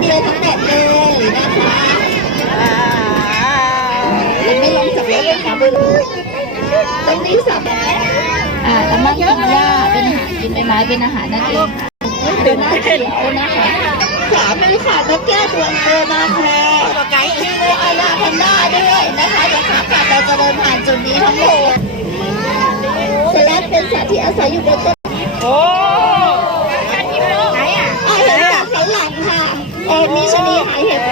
เดียวทั้งหมดเลยนะคะยังไม่ลงจากรถเลยค่ะเพื่อนตรงนี้สับอ่าตำลังกินหญ้าเป็นอาหารกินใบไม้เป็นอาหารนั่นเองค่ะเป็นหน้าเขียวนะคะขวามือค่ะนกแก้วตัวโตมาแพรตัวไก่อีโมอาลาแพนด้าด้วยนะคะเดี๋ยวขากลับเราจะเดินผ่านจุดนี้ทั้งหมดสแลดเป็นสัตว์ที่อาศัยอยู่บนต้น โอ้ อาเห็นจากข้างหลังค่ะเออมีชะนีหายเห็บ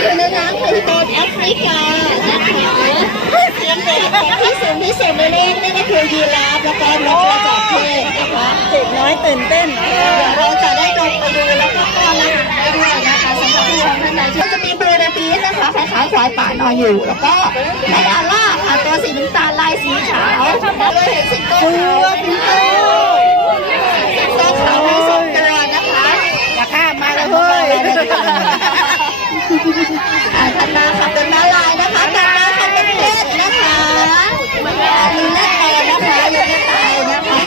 อยู่ในน้ำ คือโซนแอฟริกานะคะที่สูงที่สุดในโลกนั่ก็คือยีราฟแล้วก็นกกระจอกเทศนะคะเด็กน้อยตื่นเต้นเดี๋ยวเราจะได้ลงไปดูแล้วก็ป้อนอาหารได้ด้วยนะคะสำหรับผู้ชมท่านใดที่จะมีบรูนาปีสนะคะคล้ายๆควายป่านอนอยู่ แล้วก็ไดอาล่าค่ะตัวสีน้ำตาลลายสีขาวด้วยเห็นสิงโตขาวสิงโตสิงโตขาวมีสองตัวนะคะอย่าข้ามมาเลยเฮ้ย อ่าถัดมาค่ะเป็นม้าลายนะคะถัดมาค่ะเป็นเพชรนะคะอันนี้เล่นไปนะคะยังไม่ตายนะคะ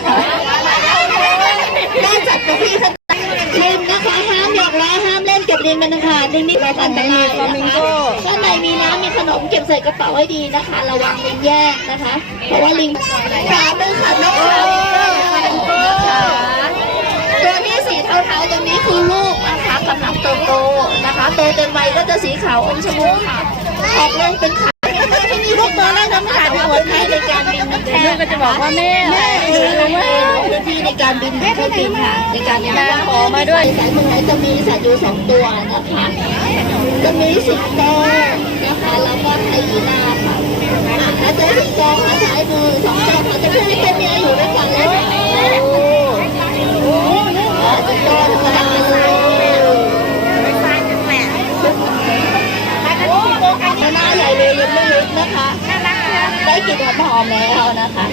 ได้จัดกับพี่ค่ะลิมนะคะห้ามหยอกล้อห้ามเล่นเก็บลิ มมันนะคะลิมนี่เราอันตรายนะคะด้านในมีน้ำมีขนมเก็บใส่กระเป๋าให้ดีนะคะ ระวังลิงแย่งนะคะ เพราะว่าลิงขวามือค่ะนกเขานะคะตัวนี้สีเทาๆตรงนี้คือลูกนะคะกำลังโตโตๆนะคะโตเต็มวัยก็จะสีขาวอมชมพูค่ะออกลูกเป็นขาวที่มีลูกตัวแรกทำขาดอวดให้ในการบินนกแค่ลูกก็จะบอกว่าแม่ แม่ดูว่าพื้นที่ใน การบินเครื่องบินค่ะในการบินขอมาด้วยสายมือจะมีสัตว์อยู่สองตัวนะคะจะมีสิงโตนะคะแล้วก็ไฮยีราค่ะอะแล้วเจอสิงโตค่ะสายมือสองตัวค่ะจะเป็นตัวเมียอยู่ด้วยกันแล้วอะสิงโตธรรมดาเลยหน้าใหญ่เลยยังไม่ลึกนะคะได้กลิ่นหอมๆแล้วนะคะ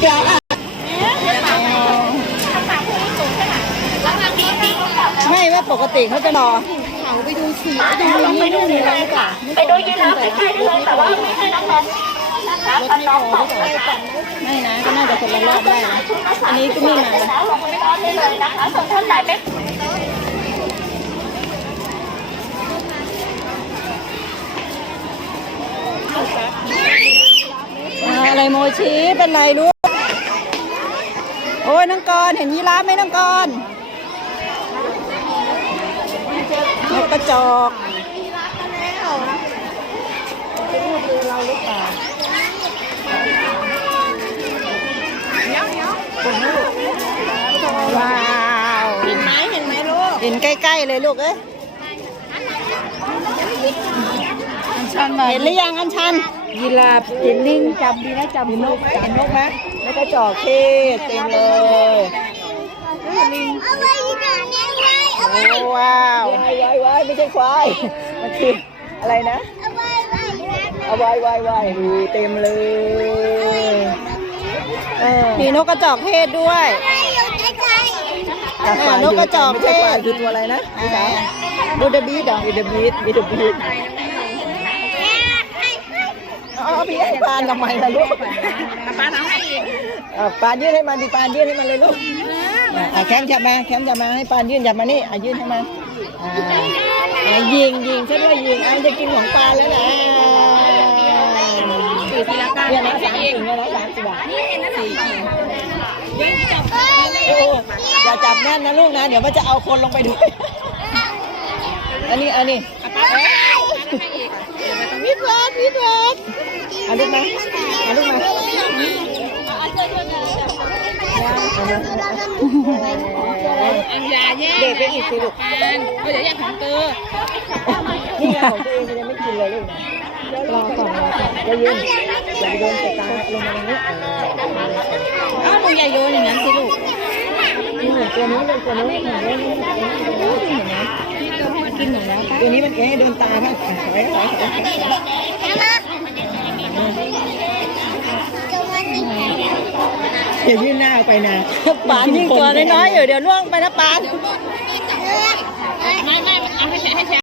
เดี๋ยวอะ ไม่ว่า ปกติเขาจะรอเขาไปดูลองไปดูเลยค่ะไปดูยีราฟใกล้ๆได้เลยแต่ว่าไม่ให้น้องๆนะคะน้องๆบอกเลยค่ะไม่นะก็น่าจะคนละรอบได้นะอันนี้ก็ไม่มาแล้วลงไปนอนได้เลยนะคะส่วนท่านไหนไม่อะไรโมชีเป็นไรลูกโอ้ยน้องกรเห็นยีราฟไหมน้องกร นกกระจอกว้าวเห็นไหมเห็นไหมลูกเห็นใกล้ๆเลยลูกเอ้ยเห็นหรือยังอันชันยีราฟเห็นลิงจับดีนะจับนกจับนกไหมแล้วก็จอกเทศเต็มเลยโอ้ ว้าววายวายไม่ใช่ควาย มันคืออะไรนะเอาวายวายวายดูเต็มเลยเออมีนกกระจอกเทศด้วยอ่านกกระจอกเทศคือตัวอะไรนะบูดาบีดเหรอบูดาบีดบูดาบีดเอาพี่ให้ปานทำไมล่ะลูกปานทำให้อีกปานยื่นให้มันดิปานยื่นให้มันเลยลูก อะแคมจับมาแคมจับมาให้ปานยื่นจับมานี่อะยื่นให้มันอ่าอะยิงยิงซะด้วยยิงอะจะกินของปานแล้วนะสี่ทีละก้าเนี่ยนะสามสิ่งเนี่ยนะสามสิบบาทสี่กิ่งโอ้อย่าจับแน่นนะลูกนะ เดี๋ยวมันจะเอาคนลงไปด้วย อันนี้อันนี้วิดวอดวิดวอดเอาลูกมาเอาลูกมา เด็กไปอีกสิลูกก็เดี๋ยวอยากของเตอนี่ไงของตัวเองยังไม่กินเลยลูกรอก่อนรอก่อนจะยืนอย่าโดนสายตาลงมาตรงนี้เอ้ามึงอย่าโยนอย่างนั้นสิลูกนี่เหมือนตัวนี้เลยตัวนี้เหมือนเล่นเห็นไหมกินหมดแล้วปะตัวนี้มันแค่โดนตาค่ะถอยถอยถอย อย่ายื่นหน้าออกไปนะ ปานยิ่งตัวน้อยๆอยู่เดี๋ยวล่วงไปนะปาน